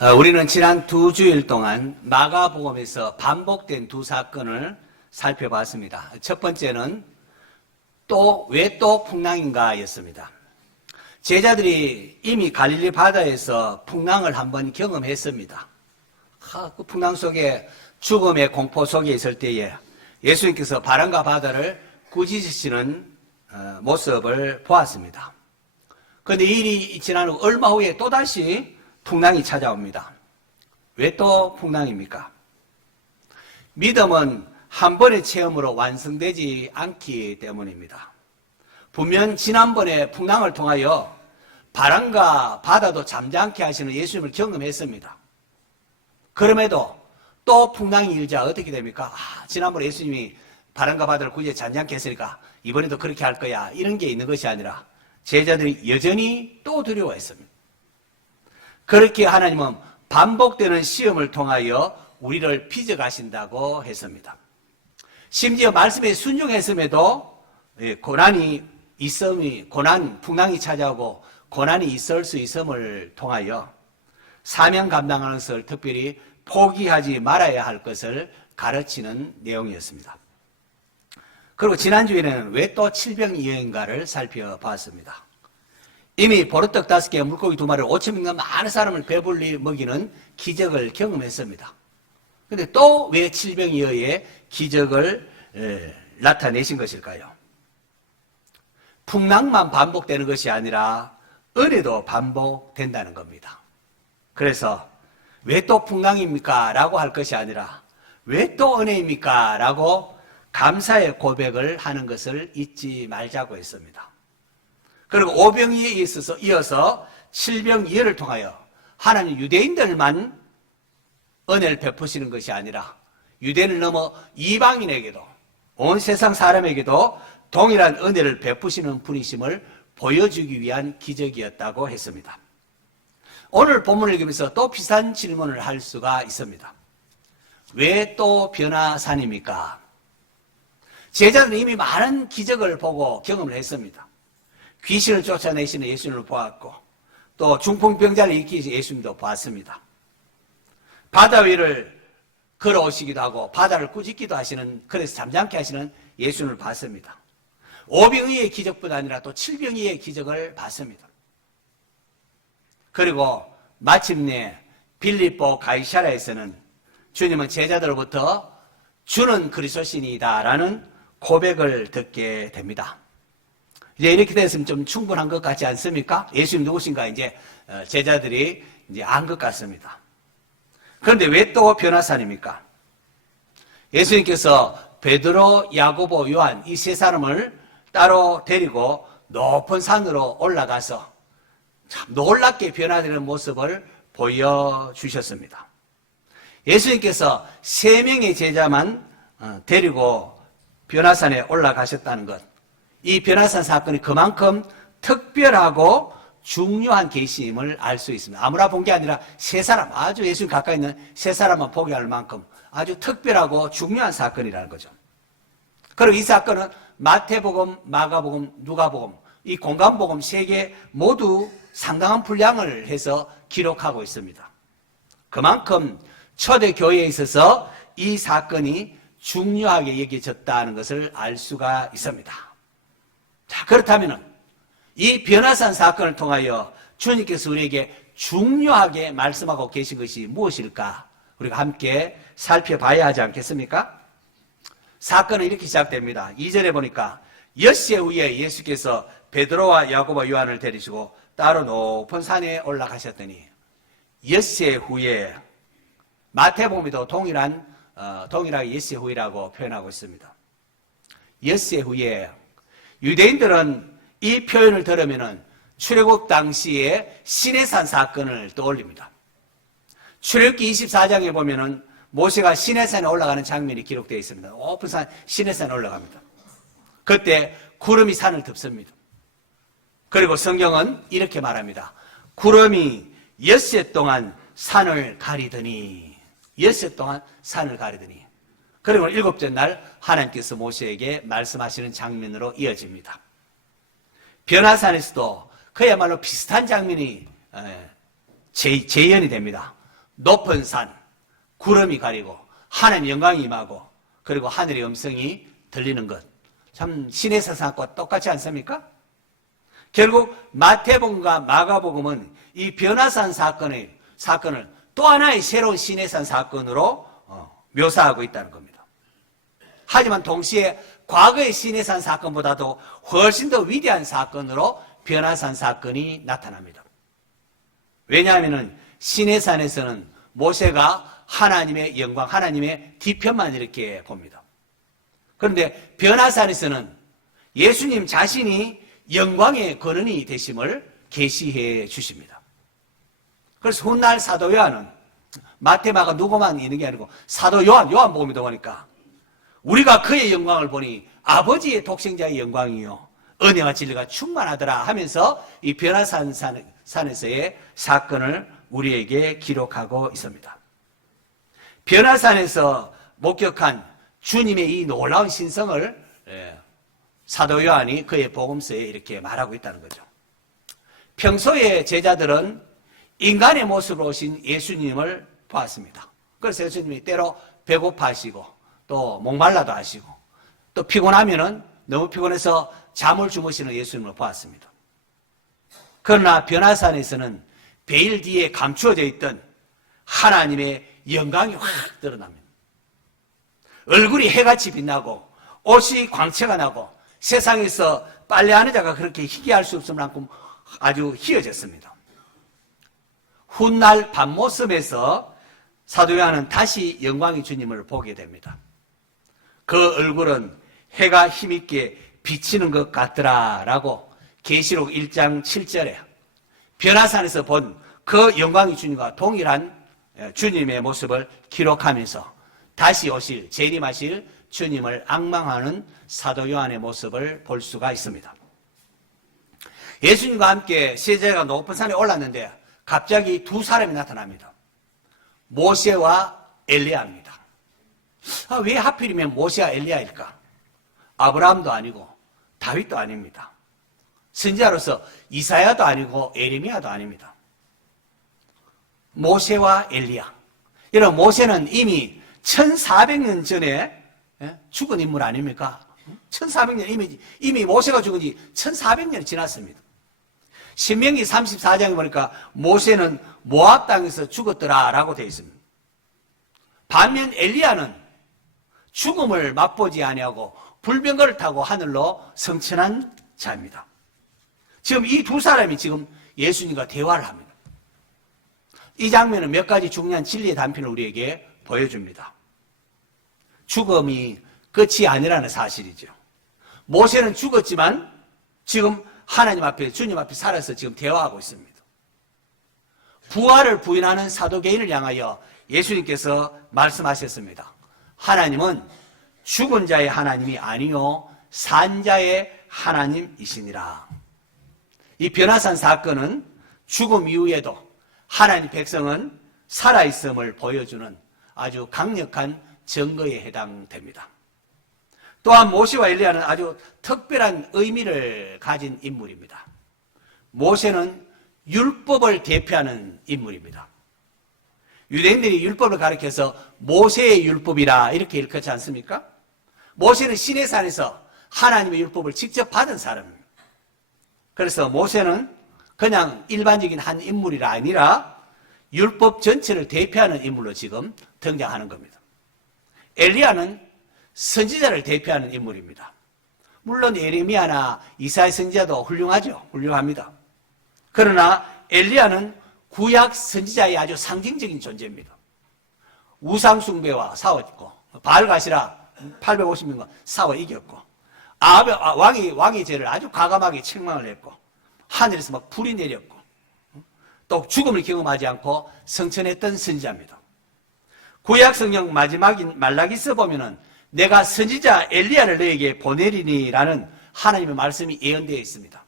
우리는 지난 2주일 동안 마가복음에서 반복된 두 사건을 살펴봤습니다. 첫 번째는 왜 또 풍랑인가 였습니다. 제자들이 이미 갈릴리 바다에서 풍랑을 한번 경험했습니다. 그 풍랑 속에 죽음의 공포 속에 있을 때에 예수님께서 바람과 바다를 꾸짖으시는 모습을 보았습니다. 그런데 일이 지난 후 얼마 후에 또다시 풍랑이 찾아옵니다. 왜 또 풍랑입니까? 믿음은 한 번의 체험으로 완성되지 않기 때문입니다. 분명 지난번에 풍랑을 통하여 바람과 바다도 잠잠케 하시는 예수님을 경험했습니다. 그럼에도 또 풍랑이 일자 어떻게 됩니까? 지난번에 예수님이 바람과 바다를 굳이 잠잠케 했으니까 이번에도 그렇게 할 거야, 이런 게 있는 것이 아니라 제자들이 여전히 또 두려워했습니다. 그렇게 하나님은 반복되는 시험을 통하여 우리를 빚어가신다고 했습니다. 심지어 말씀에 순종했음에도 풍랑이 찾아오고 고난이 있을 수 있음을 통하여 사명 감당하는 것을 특별히 포기하지 말아야 할 것을 가르치는 내용이었습니다. 그리고 지난주에는 왜 또 칠병이여인가를 살펴봤습니다. 이미 보리떡 5개, 물고기 2마리, 5,000명과 많은 사람을 배불리 먹이는 기적을 경험했습니다. 그런데 또 왜 칠병이어의 기적을 나타내신 것일까요? 풍랑만 반복되는 것이 아니라 은혜도 반복된다는 겁니다. 그래서 왜 또 풍랑입니까? 라고 할 것이 아니라 왜 또 은혜입니까? 라고 감사의 고백을 하는 것을 잊지 말자고 했습니다. 그리고 오병이에 이어서 칠병이어를 통하여 하나님 유대인들만 은혜를 베푸시는 것이 아니라 유대인을 넘어 이방인에게도 온 세상 사람에게도 동일한 은혜를 베푸시는 분이심을 보여주기 위한 기적이었다고 했습니다. 오늘 본문을 읽으면서 또 비슷한 질문을 할 수가 있습니다. 왜 또 변화산입니까? 제자들은 이미 많은 기적을 보고 경험을 했습니다. 귀신을 쫓아내시는 예수님을 보았고 또 중풍병자를 일으키신 예수님도 보았습니다. 바다 위를 걸어오시기도 하고 바다를 꾸짖기도 하시는, 그래서 잠잠케 하시는 예수님을 봤습니다. 오병이의 기적뿐 아니라 또 칠병이의 기적을 봤습니다. 그리고 마침내 빌립보 가이사랴에서는 주님은 제자들로부터 주는 그리스도신이다라는 고백을 듣게 됩니다. 이제 이렇게 됐으면 좀 충분한 것 같지 않습니까? 예수님 누구신가 이제 제자들이 이제 안 것 같습니다. 그런데 왜 또 변화산입니까? 예수님께서 베드로, 야고보, 요한 이 세 사람을 따로 데리고 높은 산으로 올라가서 참 놀랍게 변화되는 모습을 보여주셨습니다. 예수님께서 3명의 제자만 데리고 변화산에 올라가셨다는 것, 이 변화산 사건이 그만큼 특별하고 중요한 계시임을 알 수 있습니다. 아무나 본 게 아니라 세 사람, 아주 예수님 가까이 있는 세 사람만 보게 할 만큼 아주 특별하고 중요한 사건이라는 거죠. 그리고 이 사건은 마태복음, 마가복음, 누가복음, 이 공간복음 3개 모두 상당한 분량을 해서 기록하고 있습니다. 그만큼 초대교회에 있어서 이 사건이 중요하게 여겨졌다는 것을 알 수가 있습니다. 자, 그렇다면 이 변화산 사건을 통하여 주님께서 우리에게 중요하게 말씀하고 계신 것이 무엇일까? 우리가 함께 살펴봐야 하지 않겠습니까? 사건은 이렇게 시작됩니다. 2절에 보니까 엿새 후에 예수께서 베드로와 야고보와 요한을 데리시고 따로 높은 산에 올라가셨더니, 엿새 후에, 마태복음에도 동일하게 엿새 후이라고 표현하고 있습니다. 엿새 후에, 유대인들은 이 표현을 들으면 출애굽 당시에 시내산 사건을 떠올립니다. 출애굽기 24장에 보면은 모세가 시내산에 올라가는 장면이 기록되어 있습니다. 높은 산 시내산에 올라갑니다. 그때 구름이 산을 덮습니다. 그리고 성경은 이렇게 말합니다. 구름이 엿새 동안 산을 가리더니, 엿새 동안 산을 가리더니, 그리고 7째 날 하나님께서 모세에게 말씀하시는 장면으로 이어집니다. 변화산에서도 그야말로 비슷한 장면이 재현이 됩니다. 높은 산, 구름이 가리고 하나님의 영광이 임하고 그리고 하늘의 음성이 들리는 것. 참 신의 사상과 똑같지 않습니까? 결국 마태복음과 마가복음은 이 변화산 사건을 또 하나의 새로운 신의 산 사건으로 묘사하고 있다는 겁니다. 하지만 동시에 과거의 신의 산 사건보다도 훨씬 더 위대한 사건으로 변화산 사건이 나타납니다. 왜냐하면 신의 산에서는 모세가 하나님의 영광, 하나님의 뒤편만 이렇게 봅니다. 그런데 변화산에서는 예수님 자신이 영광의 근원이 되심을 계시해 주십니다. 그래서 훗날 사도 요한은 마태, 마가 누구만 있는 게 아니고 사도 요한복음에도 보니까 우리가 그의 영광을 보니 아버지의 독생자의 영광이요 은혜와 진리가 충만하더라 하면서 이 변화산에서의 사건을 우리에게 기록하고 있습니다. 변화산에서 목격한 주님의 이 놀라운 신성을 사도 요한이 그의 복음서에 이렇게 말하고 있다는 거죠. 평소에 제자들은 인간의 모습으로 오신 예수님을 보았습니다. 그래서 예수님이 때로 배고파하시고 또 목말라도 하시고 또 피곤하면은 너무 피곤해서 잠을 주무시는 예수님을 보았습니다. 그러나 변화산에서는 베일 뒤에 감추어져 있던 하나님의 영광이 확 드러납니다. 얼굴이 해같이 빛나고 옷이 광채가 나고 세상에서 빨래하는 자가 그렇게 희귀할 수 없을 만큼 아주 희어졌습니다. 훗날 밤모습에서 사도 요한은 다시 영광의 주님을 보게 됩니다. 그 얼굴은 해가 힘있게 비치는 것 같더라라고 계시록 1장 7절에 변화산에서 본 그 영광의 주님과 동일한 주님의 모습을 기록하면서 다시 오실 재림하실 주님을 앙망하는 사도 요한의 모습을 볼 수가 있습니다. 예수님과 함께 세제가 높은 산에 올랐는데 갑자기 두 사람이 나타납니다. 모세와 엘리야입니다. 왜 하필이면 모세와 엘리야일까? 아브라함도 아니고 다윗도 아닙니다. 선지자로서 이사야도 아니고 에레미야도 아닙니다. 모세와 엘리야. 여러분, 모세는 이미 1400년 전에 죽은 인물 아닙니까? 1400년 이미 모세가 죽은 지 1400년이 지났습니다. 신명기 34장에 보니까 모세는 모압 땅에서 죽었더라라고 되어 있습니다. 반면 엘리야는 죽음을 맛보지 아니하고 불병거를 타고 하늘로 승천한 자입니다. 지금 이 두 사람이 지금 예수님과 대화를 합니다. 이 장면은 몇 가지 중요한 진리의 단편을 우리에게 보여줍니다. 죽음이 끝이 아니라는 사실이죠. 모세는 죽었지만 지금 하나님 앞에, 주님 앞에 살아서 지금 대화하고 있습니다. 부활을 부인하는 사도개인을 향하여 예수님께서 말씀하셨습니다. 하나님은 죽은 자의 하나님이 아니요 산 자의 하나님이시니라. 이 변화산 사건은 죽음 이후에도 하나님 백성은 살아있음을 보여주는 아주 강력한 증거에 해당됩니다. 또한 모세와 엘리야는 아주 특별한 의미를 가진 인물입니다. 모세는 율법을 대표하는 인물입니다. 유대인들이 율법을 가리켜서 모세의 율법이라 이렇게 일컫지 않습니까? 모세는 시내산에서 하나님의 율법을 직접 받은 사람입니다. 그래서 모세는 그냥 일반적인 한 인물이 아니라 율법 전체를 대표하는 인물로 지금 등장하는 겁니다. 엘리야는 선지자를 대표하는 인물입니다. 물론 예레미야나 이사야 선지자도 훌륭합니다. 그러나 엘리야는 구약 선지자의 아주 상징적인 존재입니다. 우상 숭배와 싸웠고 바알가시라 850명과 싸워 이겼고 왕의 죄를 아주 과감하게 책망을 했고 하늘에서 막 불이 내렸고 또 죽음을 경험하지 않고 성천했던 선지자입니다. 구약 성경 마지막인 말라기서 보면은 내가 선지자 엘리야를 너에게 보내리니라는 하나님의 말씀이 예언되어 있습니다.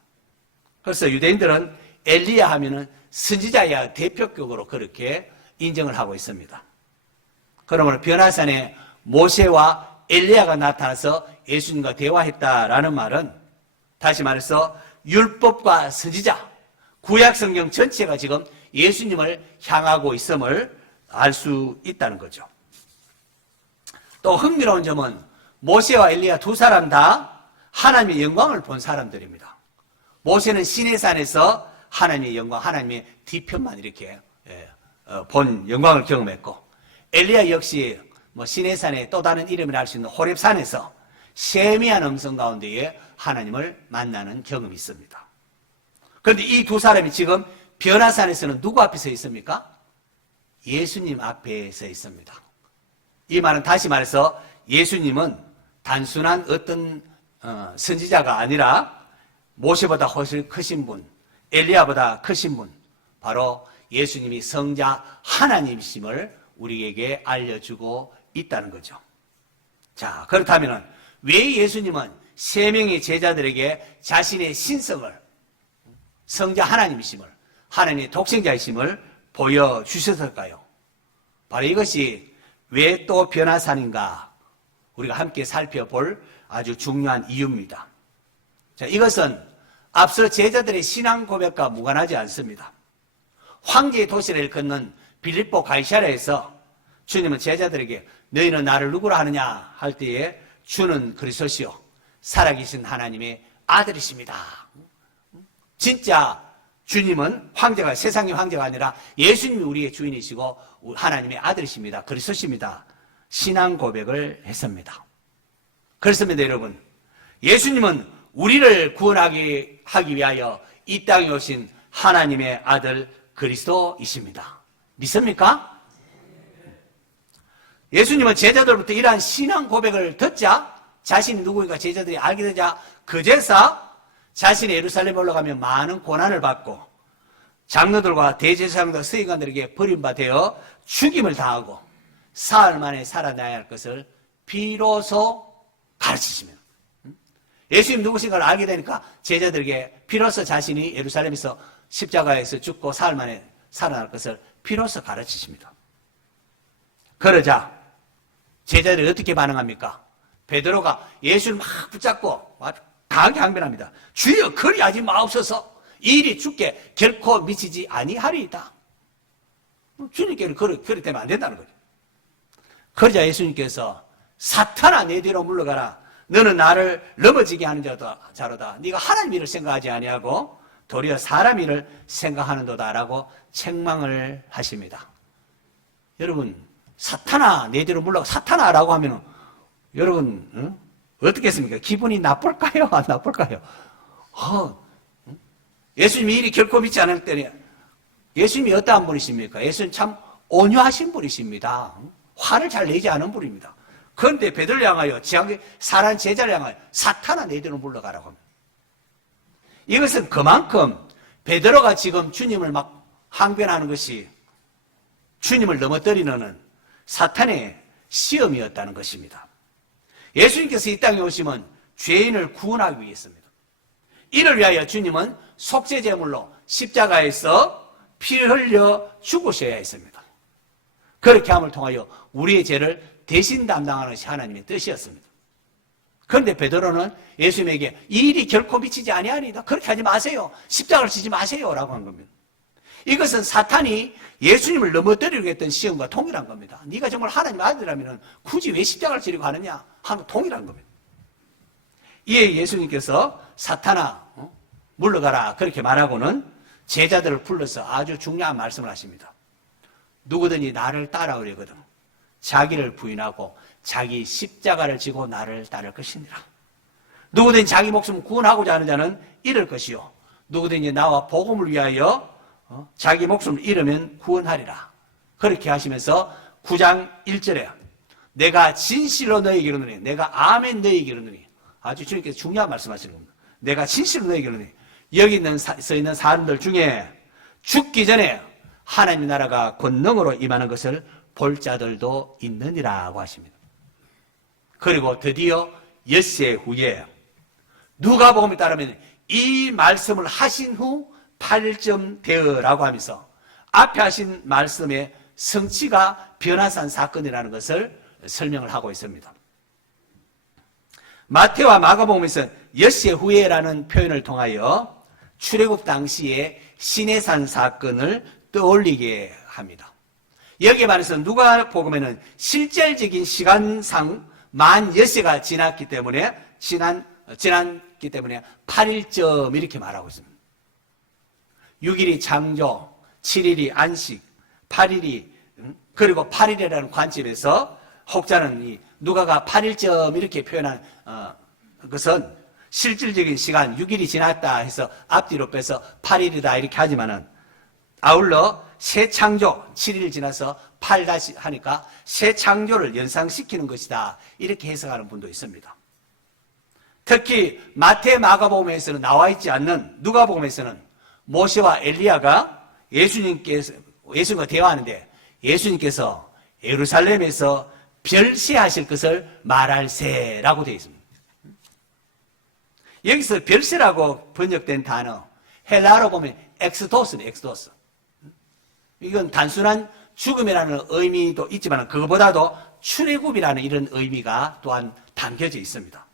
그래서 유대인들은 엘리야 하면은 선지자야 대표격으로 그렇게 인정을 하고 있습니다. 그러므로 변화산에 모세와 엘리야가 나타나서 예수님과 대화했다라는 말은 다시 말해서 율법과 선지자, 구약 성경 전체가 지금 예수님을 향하고 있음을 알 수 있다는 거죠. 또 흥미로운 점은 모세와 엘리야 두 사람 다 하나님의 영광을 본 사람들입니다. 모세는 시내산에서 하나님의 영광, 하나님의 뒤편만 이렇게 본 영광을 경험했고, 엘리야 역시 시내산의 또 다른 이름을 알 수 있는 호렙산에서 세미한 음성 가운데에 하나님을 만나는 경험이 있습니다. 그런데 이 두 사람이 지금 변화산에서는 누구 앞에 서 있습니까? 예수님 앞에 서 있습니다. 이 말은 다시 말해서 예수님은 단순한 어떤 선지자가 아니라 모세보다 훨씬 크신 분, 엘리야보다 크신 분, 바로 예수님이 성자 하나님이심을 우리에게 알려주고 있다는 거죠. 자, 그렇다면 왜 예수님은 세 명의 제자들에게 자신의 신성을, 성자 하나님이심을, 하나님의 독생자이심을 보여주셨을까요? 바로 이것이 왜 또 변화산인가 우리가 함께 살펴볼 아주 중요한 이유입니다. 자, 이것은 앞서 제자들의 신앙 고백과 무관하지 않습니다. 황제의 도시를 걷는 빌립보 가이사랴에서 주님은 제자들에게 너희는 나를 누구라 하느냐 할 때에 주는 그리스도시요 살아계신 하나님의 아들이십니다. 진짜 주님은 황제가, 세상의 황제가 아니라 예수님이 우리의 주인이시고 하나님의 아들이십니다. 그리스도십니다. 신앙 고백을 했습니다. 그렇습니다, 여러분. 예수님은 우리를 구원하기 위하여 이 땅에 오신 하나님의 아들 그리스도이십니다. 믿습니까? 예수님은 제자들부터 이러한 신앙 고백을 듣자, 자신이 누구인가 제자들이 알게 되자 그제서 자신이 예루살렘에 올라가면 많은 고난을 받고 장로들과 대제사장과 서기관들에게 버림받아 죽임을 당하고 사흘 만에 살아나야 할 것을 비로소 가르치시면, 예수님 누구신가를 알게 되니까 제자들에게 비로소 자신이 예루살렘에서 십자가에서 죽고 사흘 만에 살아날 것을 비로소 가르치십니다. 그러자 제자들이 어떻게 반응합니까? 베드로가 예수를 막 붙잡고 강하게 항변합니다. 주여 그리하지 마옵소서. 이 일이 주께 결코 미치지 아니하리이다. 주님께는 그렇게 되면 안 된다는 거죠. 그러자 예수님께서 사탄아 내 뒤로 물러가라. 너는 나를 넘어지게 하는 자로다. 네가 하나님 일을 생각하지 아니하고 도리어 사람 일을 생각하는도다라고 책망을 하십니다. 여러분, 사탄아 내 뒤로 물러가, 사탄아라고 하면 여러분 어떻겠습니까? 기분이 나쁠까요? 안 나쁠까요? 예수님이 일이 결코 믿지 않을 때는 예수님이 어떠한 분이십니까? 예수님 참 온유하신 분이십니다. 화를 잘 내지 않은 분입니다. 그런데 베드로를 향하여 사랑 제자를 향하여 사탄아 내 뒤로 물러가라고 합니다. 이것은 그만큼 베드로가 지금 주님을 막 항변하는 것이 주님을 넘어뜨리는 사탄의 시험이었다는 것입니다. 예수님께서 이 땅에 오시면 죄인을 구원하기 위해서입니다. 이를 위하여 주님은 속죄제물로 십자가에서 피를 흘려 죽으셔야 했습니다. 그렇게 함을 통하여 우리의 죄를 대신 담당하는 것이 하나님의 뜻이었습니다. 그런데 베드로는 예수님에게 이 일이 결코 미치지 아니하니이다. 그렇게 하지 마세요. 십자가를 지지 마세요. 라고 한 겁니다. 이것은 사탄이 예수님을 넘어뜨리려고 했던 시험과 동일한 겁니다. 네가 정말 하나님의 아들이라면 굳이 왜 십자가를 지려고 하느냐 하는 동일한 겁니다. 이에 예수님께서 사탄아 물러가라 그렇게 말하고는 제자들을 불러서 아주 중요한 말씀을 하십니다. 누구든지 나를 따라오려거든 자기를 부인하고 자기 십자가를 지고 나를 따를 것이니라. 누구든지 자기 목숨을 구원하고자 하는 자는 잃을 것이요 누구든지 나와 복음을 위하여 자기 목숨을 잃으면 구원하리라. 그렇게 하시면서 9장 1절에 내가 진실로 너희에게 이르노니, 내가 아멘 너희에게 이르노니, 아주 주님께서 중요한 말씀하시는 겁니다. 내가 진실로 너희에게 이르노니 여기 서 있는 사람들 중에 죽기 전에 하나님의 나라가 권능으로 임하는 것을 볼 자들도 있느니라고 하십니다. 그리고 드디어 엿새 후에 누가복음에 따르면 이 말씀을 하신 후 8점 되어라고 하면서 앞에 하신 말씀의 성취가 변화산 사건이라는 것을 설명을 하고 있습니다. 마태와 마가복음에서 엿새 후에라는 표현을 통하여 출애굽 당시에 시내산 사건을 떠올리게 합니다. 여기에 반해서 누가복음에는 실질적인 시간상 만 엿새가 지났기 때문에 지났기 때문에 8일점 이렇게 말하고 있습니다. 6일이 창조, 7일이 안식, 8일이 그리고 8일이라는 관점에서 혹자는 이 누가가 8일점 이렇게 표현한 것은 실질적인 시간 6일이 지났다 해서 앞뒤로 빼서 8일이다 이렇게 하지만은 아울러 새 창조 7일 지나서 8 다시 하니까 새 창조를 연상시키는 것이다 이렇게 해석하는 분도 있습니다. 특히 마태 마가복음에서는 나와 있지 않는 누가복음에서는 모세와 엘리야가 예수님과 대화하는데 예수님께서 예루살렘에서 별세하실 것을 말할세라고 되어 있습니다. 여기서 별세라고 번역된 단어 헬라어로 보면 엑스도스네, 엑스도스. 이건 단순한 죽음이라는 의미도 있지만 그것보다도 출애굽이라는 이런 의미가 또한 담겨져 있습니다.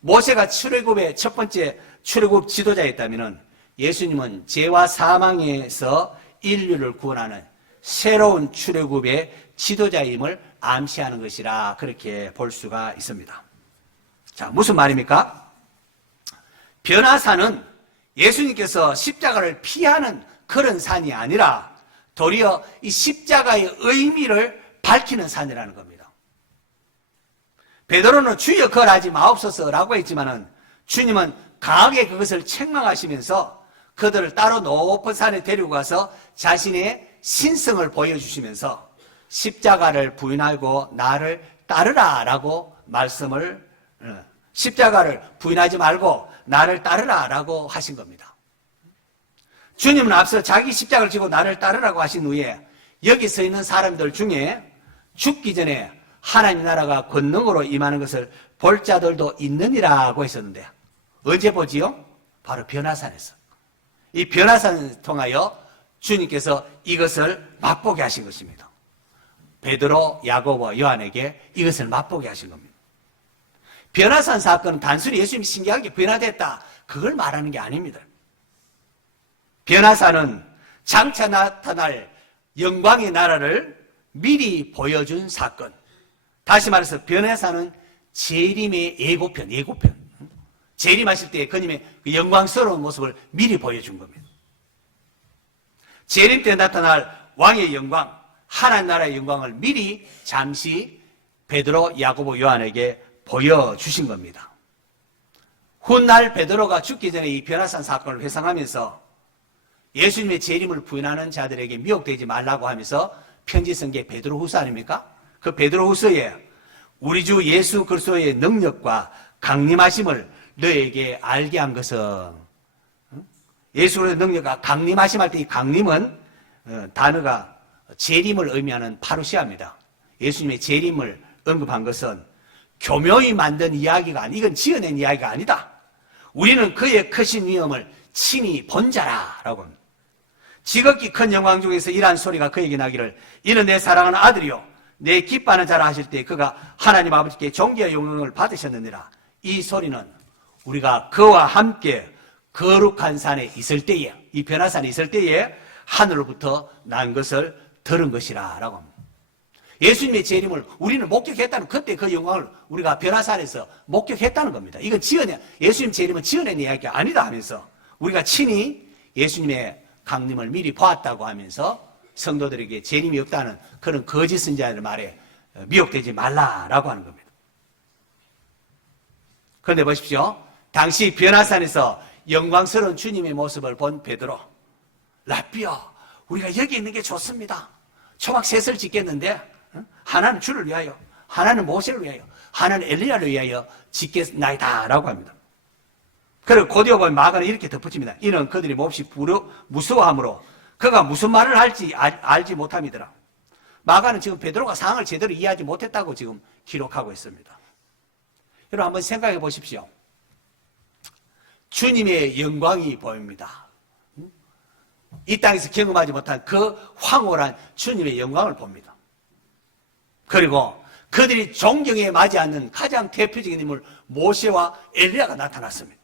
모세가 출애굽의 첫 번째 출애굽 지도자였다면 예수님은 죄와 사망에서 인류를 구원하는 새로운 출애굽의 지도자임을 암시하는 것이라 그렇게 볼 수가 있습니다. 자, 무슨 말입니까? 변화산은 예수님께서 십자가를 피하는 그런 산이 아니라 도리어 이 십자가의 의미를 밝히는 산이라는 겁니다. 베드로는 주여 거하지 마옵소서라고 했지만은 주님은 강하게 그것을 책망하시면서 그들을 따로 높은 산에 데리고 가서 자신의 신성을 보여주시면서 십자가를 부인하고 나를 따르라라고 말씀을 십자가를 부인하지 말고 나를 따르라라고 하신 겁니다. 주님은 앞서 자기 십자가를 지고 나를 따르라고 하신 후에 여기 서 있는 사람들 중에 죽기 전에 하나님 나라가 권능으로 임하는 것을 볼 자들도 있느니라고 했었는데 언제 보지요? 바로 변화산에서. 이 변화산을 통하여 주님께서 이것을 맛보게 하신 것입니다. 베드로, 야고보, 요한에게 이것을 맛보게 하신 겁니다. 변화산 사건은 단순히 예수님이 신기하게 변화됐다 그걸 말하는 게 아닙니다. 변화산은 장차 나타날 영광의 나라를 미리 보여준 사건. 다시 말해서 변화산은 재림의 예고편. 재림하실 때 그님의 영광스러운 모습을 미리 보여준 겁니다. 재림 때 나타날 왕의 영광, 하나님 나라의 영광을 미리 잠시 베드로, 야고보, 요한에게 보여주신 겁니다. 훗날 베드로가 죽기 전에 이 변화산 사건을 회상하면서 예수님의 재림을 부인하는 자들에게 미혹되지 말라고 하면서 편지 쓴 게 베드로후서 아닙니까? 그 베드로후서에 우리 주 예수 그리스도의 능력과 강림하심을 너에게 알게 한 것은 예수 그리스도의 능력과 강림하심 할 때 이 강림은 단어가 재림을 의미하는 파루시아입니다. 예수님의 재림을 언급한 것은 교묘히 만든 이야기가 아니, 이건 지어낸 이야기가 아니다. 우리는 그의 크신 위엄을 친히 본 자라라고 합니다. 지극히 큰 영광 중에서 이러한 소리가 그에게 나기를 이는 내 사랑하는 아들이요 내 기뻐하는 자라 하실 때 그가 하나님 아버지께 존귀와 영광을 받으셨느니라. 이 소리는 우리가 그와 함께 거룩한 산에 있을 때에 이 변화산에 있을 때에 하늘로부터 난 것을 들은 것이라 라고 합니다. 예수님의 재림을 우리는 목격했다는 그때 그 영광을 우리가 변화산에서 목격했다는 겁니다. 이건 예수님 재림은 지어낸 이야기가 아니다 하면서 우리가 친히 예수님의 강림을 미리 보았다고 하면서 성도들에게 재림이 없다는 그런 거짓 선지자들의 말에 미혹되지 말라라고 하는 겁니다. 그런데 보십시오. 당시 변화산에서 영광스러운 주님의 모습을 본 베드로, 랍비여, 우리가 여기 있는 게 좋습니다. 초막 셋을 짓겠는데 하나는 주를 위하여, 하나는 모세를 위하여, 하나는 엘리야를 위하여 짓겠나이다 라고 합니다. 그리고 곧이어 보면 마가는 이렇게 덧붙입니다. 이는 그들이 몹시 무서워함으로 그가 무슨 말을 할지 알지 못함이더라. 마가는 지금 베드로가 상황을 제대로 이해하지 못했다고 지금 기록하고 있습니다. 여러분 한번 생각해 보십시오. 주님의 영광이 보입니다. 이 땅에서 경험하지 못한 그 황홀한 주님의 영광을 봅니다. 그리고 그들이 존경에 맞지 않는 가장 대표적인 인물 모세와 엘리야가 나타났습니다.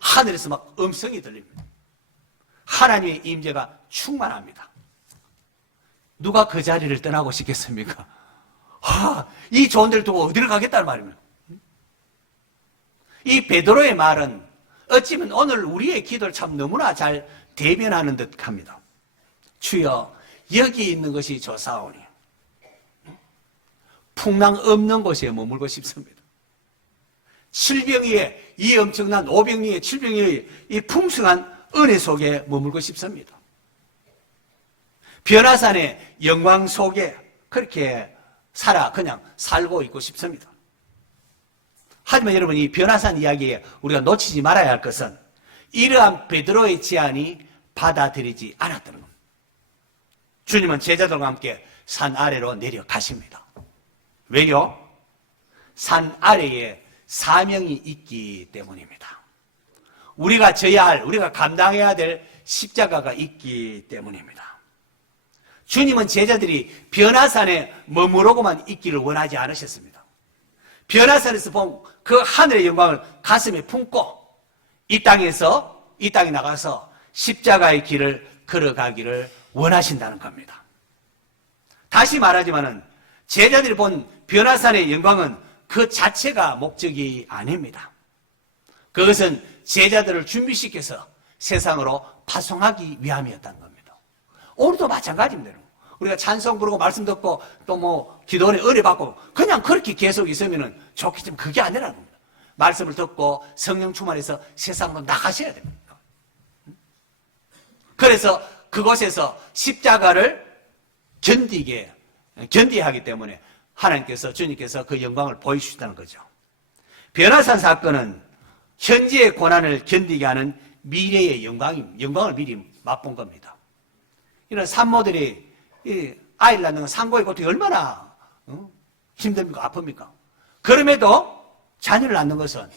하늘에서 막 음성이 들립니다. 하나님의 임재가 충만합니다. 누가 그 자리를 떠나고 싶겠습니까? 이 좋은 데를 두고 어디를 가겠다는 말입니다. 이 베드로의 말은 어찌면 오늘 우리의 기도를 참 너무나 잘 대변하는 듯 합니다. 주여, 여기 있는 것이 좋사오니 풍랑 없는 곳에 머물고 싶습니다. 칠병이의 이 엄청난 오병이의 칠병이의 이 풍성한 은혜 속에 머물고 싶습니다. 변화산의 영광 속에 그렇게 그냥 살고 있고 싶습니다. 하지만 여러분, 이 변화산 이야기에 우리가 놓치지 말아야 할 것은 이러한 베드로의 제안이 받아들이지 않았다는 겁니다. 주님은 제자들과 함께 산 아래로 내려가십니다. 왜요? 산 아래에 사명이 있기 때문입니다. 우리가 져야 할, 우리가 감당해야 될 십자가가 있기 때문입니다. 주님은 제자들이 변화산에 머무르고만 있기를 원하지 않으셨습니다. 변화산에서 본 그 하늘의 영광을 가슴에 품고 이 땅에 나가서 십자가의 길을 걸어가기를 원하신다는 겁니다. 다시 말하지만은 제자들이 본 변화산의 영광은 그 자체가 목적이 아닙니다. 그것은 제자들을 준비시켜서 세상으로 파송하기 위함이었다는 겁니다. 오늘도 마찬가지입니다. 우리가 찬송 부르고 말씀 듣고 또 기도원에 은혜 받고 그냥 그렇게 계속 있으면 좋겠지만 그게 아니라는 겁니다. 말씀을 듣고 성령 충만해서 세상으로 나가셔야 됩니다. 그래서 그곳에서 십자가를 견디야 하기 때문에 주님께서 그 영광을 보여주신다는 거죠. 변화산 사건은 현재의 고난을 견디게 하는 미래의 영광을 미리 맛본 겁니다. 이런 산모들이 아이를 낳는 산고의 고통이 얼마나 힘듭니까? 아픕니까? 그럼에도 자녀를 낳는 것은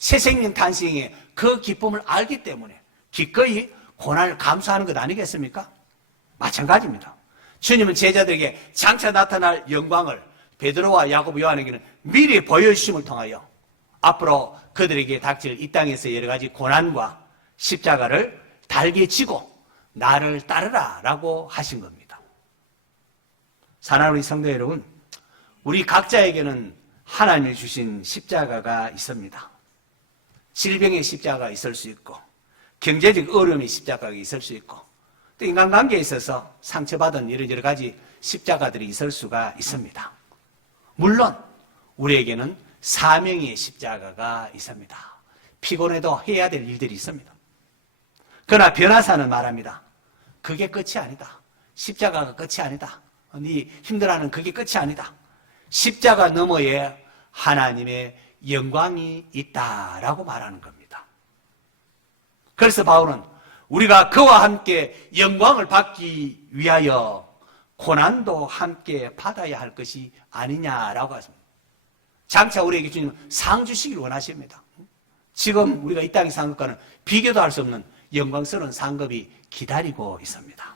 새 생명 탄생의 그 기쁨을 알기 때문에 기꺼이 고난을 감수하는 것 아니겠습니까? 마찬가지입니다. 주님은 제자들에게 장차 나타날 영광을 베드로와 야고보 요한에게는 미리 보여주심을 통하여 앞으로 그들에게 닥칠 이 땅에서 여러 가지 고난과 십자가를 달게 지고 나를 따르라 라고 하신 겁니다. 사랑하는 우리 성도 여러분, 우리 각자에게는 하나님이 주신 십자가가 있습니다. 질병의 십자가가 있을 수 있고 경제적 어려움의 십자가가 있을 수 있고 또 인간관계에 있어서 상처받은 이런 여러 가지 십자가들이 있을 수가 있습니다. 물론 우리에게는 사명의 십자가가 있습니다. 피곤해도 해야 될 일들이 있습니다. 그러나 변화사는 말합니다. 그게 끝이 아니다. 십자가가 끝이 아니다. 네 힘들어하는 그게 끝이 아니다. 십자가 너머에 하나님의 영광이 있다라고 말하는 겁니다. 그래서 바울은 우리가 그와 함께 영광을 받기 위하여 고난도 함께 받아야 할 것이 아니냐라고 하십니다. 장차 우리에게 주님은 상 주시길 원하십니다. 지금 우리가 이 땅의 상급과는 비교도 할 수 없는 영광스러운 상급이 기다리고 있습니다.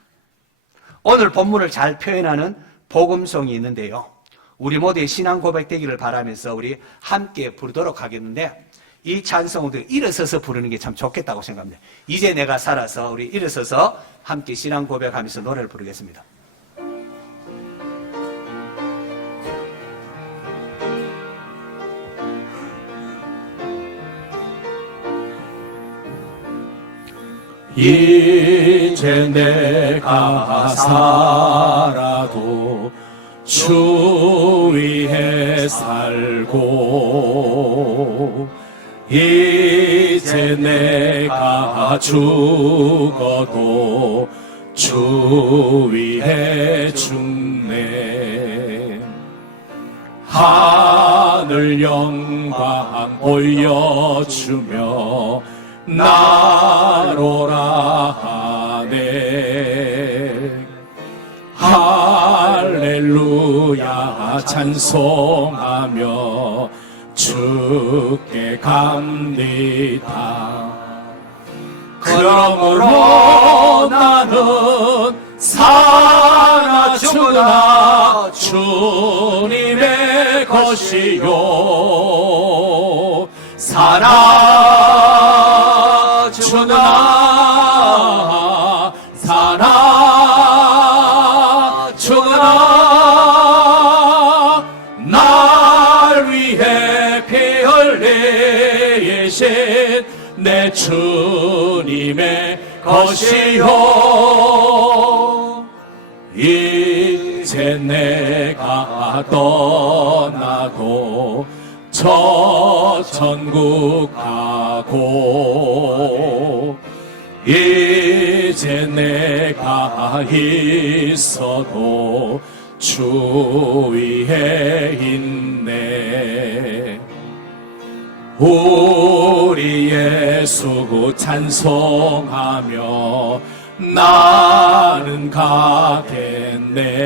오늘 본문을 잘 표현하는 복음송이 있는데요. 우리 모두의 신앙 고백되기를 바라면서 우리 함께 부르도록 하겠는데 이 찬송을 일어서서 부르는 게 참 좋겠다고 생각합니다. 이제 내가 살아서 우리 일어서서 함께 신앙 고백하면서 노래를 부르겠습니다. 이제 내가 살아도 주 위에 살고 이제 내가 죽어도 주 위에 죽네. 하늘 영광 보여주며 나로라 하네. 할렐루야 찬송하며 주께 갑니다. 그러므로 나는 살아 죽으나 주님의 것이요 살아 죽으나 살아 주님의 것이요 이제 내가 떠나고 저 천국 가고 이제 내가 있어도 주 위에 있네. 우리 예수 찬송하며 나는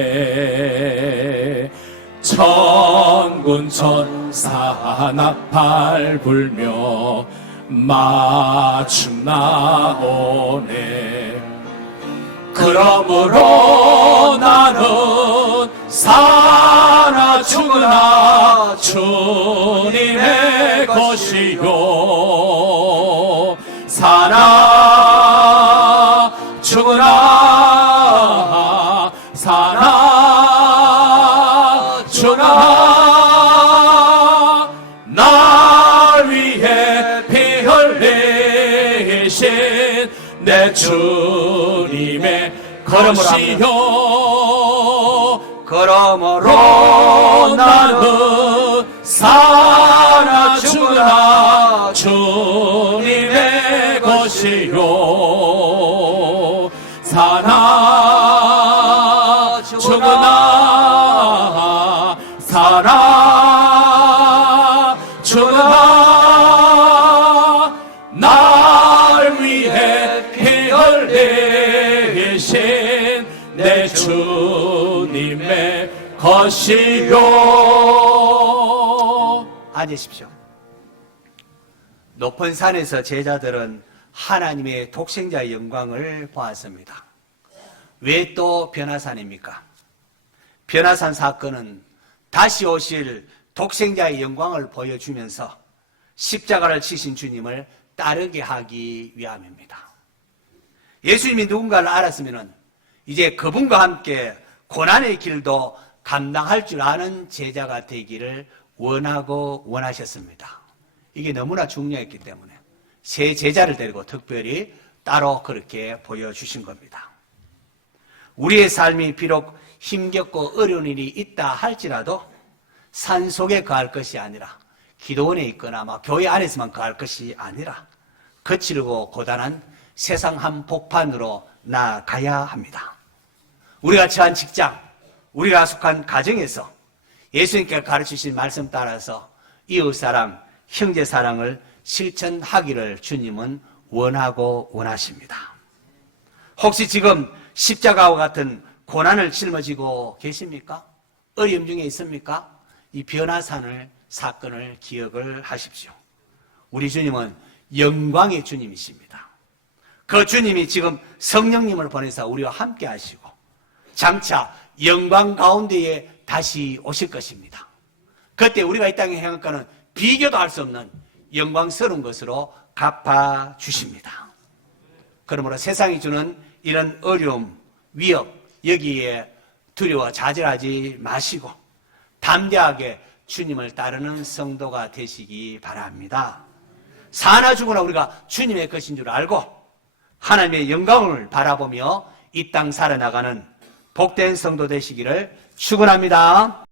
가겠네. 천군 천사 나팔 불며 마춤 나오네. 그러므로 나는 살아 죽으나 주님의 것이요 살아 죽으나 살아 죽으나 날 위해 피 흘리신 내 주님의 것이요 그러므로 나는 살아 죽으나 주님의 것이요 살아 죽으나 살아 죽으나 날 위해 피 흘리신 내 주님의 것이요. 앉으십시오. 높은 산에서 제자들은 하나님의 독생자의 영광을 보았습니다. 왜 또 변화산입니까? 변화산 사건은 다시 오실 독생자의 영광을 보여주면서 십자가를 치신 주님을 따르게 하기 위함입니다. 예수님이 누군가를 알았으면 이제 그분과 함께 고난의 길도 감당할 줄 아는 제자가 되기를 원하고 원하셨습니다. 이게 너무나 중요했기 때문에 새 제자를 데리고 특별히 따로 그렇게 보여주신 겁니다. 우리의 삶이 비록 힘겹고 어려운 일이 있다 할지라도 산 속에 거할 것이 아니라 기도원에 있거나 교회 안에서만 거할 것이 아니라 거칠고 고단한 세상 한복판으로 나아가야 합니다. 우리가 처한 직장, 우리가 속한 가정에서 예수님께서 가르치신 말씀 따라서 이웃사랑, 형제사랑을 실천하기를 주님은 원하고 원하십니다. 혹시 지금 십자가와 같은 고난을 짊어지고 계십니까? 어려움 중에 있습니까? 이 변화산을 사건을 기억을 하십시오. 우리 주님은 영광의 주님이십니다. 그 주님이 지금 성령님을 보내서 우리와 함께 하시고 장차 영광 가운데에 다시 오실 것입니다. 그때 우리가 이 땅에 행한 것은 비교도 할 수 없는 영광스러운 것으로 갚아주십니다. 그러므로 세상이 주는 이런 어려움, 위협, 여기에 두려워 좌절하지 마시고 담대하게 주님을 따르는 성도가 되시기 바랍니다. 사나 죽으나 우리가 주님의 것인 줄 알고 하나님의 영광을 바라보며 이 땅 살아나가는 복된 성도 되시기를 축원합니다.